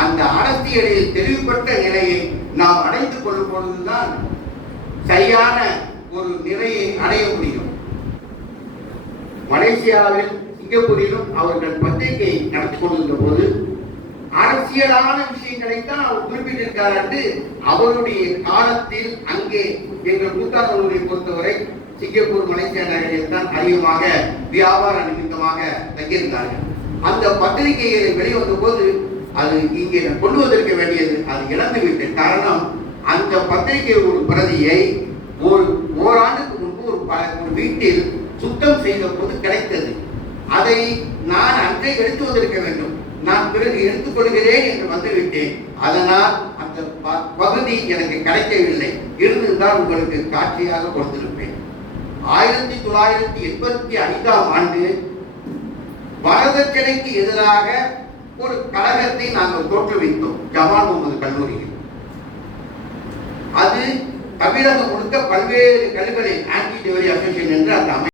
அந்த அரசியலில் தெளிவுபட்ட நிலையை நாம் அடைந்து கொள்ளும் பொழுதுதான் சரியான ஒரு நிலையை அடைய முடியும். மலேசியாவில் சிங்கப்பூரிலும் அவர்கள் பத்திரிகை நடத்தி கொண்டிருந்த போது அரசியலான விஷயங்களைத்தான் அவர் குறிப்பிட்டிருக்கார் என்று அவருடைய காலத்தில் அங்கே எங்கள் கூட்டாளர்களை பொறுத்தவரை சிங்கப்பூர் மலேசியா நகரில் தான் அதிகமாக வியாபார நிமித்தமாக தங்கியிருந்தார்கள். அந்த பத்திரிகைகளை வெளிவந்த போது அது இங்கே கொண்டு வந்திருக்க வேண்டியது அது இழந்துவிட்ட காரணம், அந்த பத்திரிகை ஒரு பிரதியை ஓராண்டுக்கு முன்பு ஒரு வீட்டில் சுத்தம் செய்த போது கிடைத்தது. அதை நான் அங்கே எடுத்து வந்திருக்க வேண்டும். நான் பிறகு எடுத்துக் கொள்கிறேன் என்று வந்துவிட்டேன். அதனால் அந்த பகுதி எனக்கு கிடைக்கவில்லை. இருந்திருந்தால் உங்களுக்கு காட்சியாக கொடுத்திருப்பேன். 1985ஆம் ஆண்டு வரதட்சணைக்கு எதிராக ஒரு கழகத்தை நாங்கள் தோற்றுவித்தோம் ஜமால் முகமது கல்லூரியில். அது தமிழகம் முழுக்க பல்வேறு கல்விகளில் ஆன்டி டிவரி அசோசியேஷன் என்று அந்த